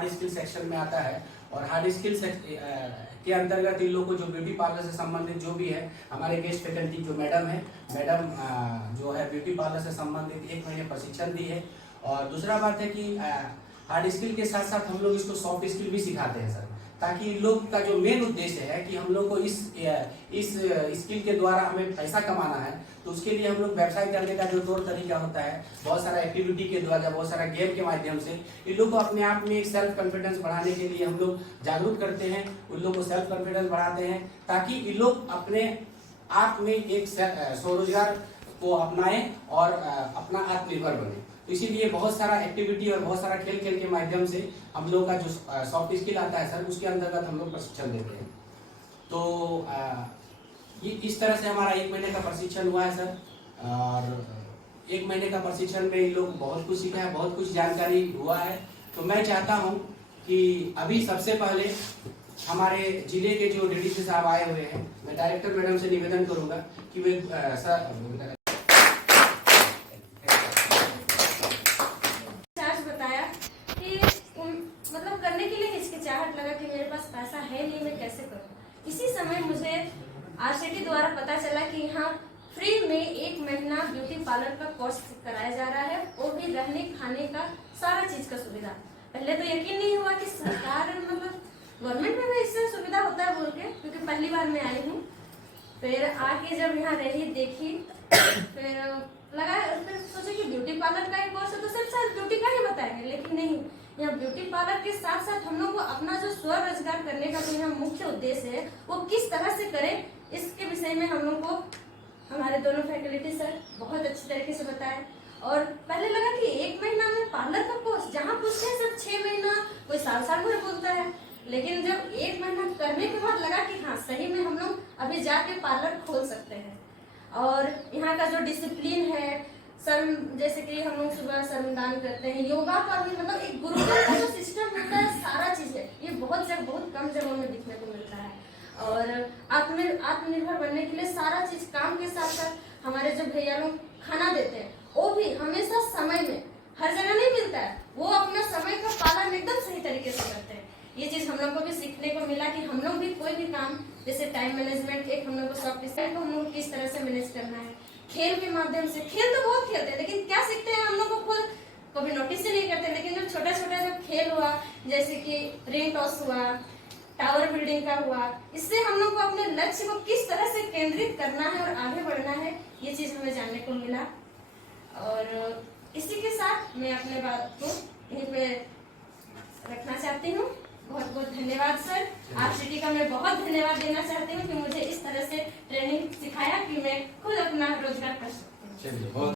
Hard skill section में आता है। और हार्ड स्किल के अंतर्गत इन लोग को जो ब्यूटी पार्लर से संबंधित जो भी है, हमारे गेस्ट फैकल्टी जो मैडम है, मैडम जो है ब्यूटी पार्लर से संबंधित 1 महीने प्रशिक्षण दी है। और दूसरा बात है कि हार्ड स्किल के साथ साथ हम लोग इसको सॉफ्ट स्किल भी सिखाते हैं सर, ताकि लोग का जो मेन उद्देश्य है कि हम लोग को इस स्किल के द्वारा हमें पैसा कमाना है, तो उसके लिए हम लोग व्यवसाय करने का जो तौर तरीका होता है, बहुत सारा एक्टिविटी के द्वारा, बहुत सारा गेम के माध्यम से इन लोग को अपने आप में एक सेल्फ कॉन्फिडेंस बढ़ाने के लिए हम लोग जागरूक करते हैं, उन लोग को सेल्फ कॉन्फिडेंस बढ़ाते हैं, ताकि इन लोग अपने आप में एक स्वरोजगार को अपनाएं और अपना आत्मनिर्भर बने। तो इसीलिए बहुत सारा एक्टिविटी और बहुत सारा खेल के माध्यम से हम लोग का जो सॉफ्ट स्किल आता है सर, उसके अंतर्गत हम लोग प्रशिक्षण देते हैं। तो ये इस तरह से हमारा 1 महीने का प्रशिक्षण हुआ है सर। और 1 महीने का प्रशिक्षण में ये लोग बहुत कुछ सीखा है, बहुत कुछ जानकारी हुआ है। तो मैं चाहता हूँ कि अभी सबसे पहले हमारे जिले के जो डीडीसी साहब आए हुए हैं, मैं डायरेक्टर मैडम से निवेदन करूंगा कि वे सर बताया कि मतलब करने के लिए हिचकिचाहट लगा कि मेरे पास पैसा है नहीं, मैं कैसे करूं। इसी समय मुझे आरसीटी द्वारा पता चला कि यहाँ फ्री में 1 महीना ब्यूटी पार्लर का कोर्स कराया जा रहा है, वो भी रहने खाने का सारा चीज का सुविधा। पहले तो यकीन नहीं हुआ कि सरकार मतलब गवर्नमेंट में भी इससे सुविधा होता है बोल के, क्योंकि पहली बार मैं आई हूँ। फिर आके जब यहाँ रही देखी, फिर लगा, फिर सोचा कि ब्यूटी पार्लर का एक कोर्स है तो सिर्फ ब्यूटी का ही बताएंगे, लेकिन नहीं, यहाँ ब्यूटी पार्लर के साथ साथ हम लोग को अपना जो स्वरोजगार करने का जो यहाँ मुख्य उद्देश्य है वो किस तरह से करें, इसके विषय में हम लोग को हमारे दोनों फैकल्टी सर बहुत अच्छी तरीके से बताए। और पहले लगा कि 1 महीना में पार्लर का कोर्स, जहाँ पूछते हैं सब 6 महीना, कोई साल भर बोलता है, लेकिन जब 1 महीना करने के बाद लगा कि हाँ सही में हम लोग अभी जाके पार्लर खोल सकते हैं। और यहाँ का जो डिसिप्लिन है सर, जैसे कि हम लोग सुबह श्रमदान करते हैं, योगा का भी मतलब एक गुरुकुल का जो सिस्टम होता है, सारा चीज है, ये बहुत कम जगहों में दिखने को मिलता है। और आत्मनिर्भर बनने के लिए सारा चीज काम के साथ साथ हमारे जो भैया लोग खाना देते हैं वो भी हमेशा समय में, हर जगह नहीं मिलता है, वो अपना समय का पालन एकदम सही तरीके से करते हैं। ये चीज हम लोग को भी सीखने को मिला कि हम लोग भी कोई भी काम, जैसे टाइम मैनेजमेंट, एक हम लोग को सॉफ्ट स्किल को हम लोग किस तरह से मैनेज करना है। खेल के माध्यम से, खेल तो बहुत खेलते हैं, लेकिन क्या सीखते हैं हम लोग को खुद कभी नोटिस ही नहीं करते, लेकिन जो छोटा जब खेल हुआ, जैसे कि रिंग टॉस हुआ, टावर बिल्डिंग का हुआ, इससे हम लोग को अपने लक्ष्य को किस तरह से केंद्रित करना है और आगे बढ़ना है, ये चीज हमें जानने को मिला। और इसी के साथ मैं अपने बात को यहीं पे रखना चाहती हूँ। बहुत धन्यवाद सर। आरसीटी का मैं बहुत धन्यवाद देना चाहती हूँ कि मुझे इस तरह से ट्रेनिंग सिखाया कि मैं खुद अपना रोजगार कर सकती हूँ।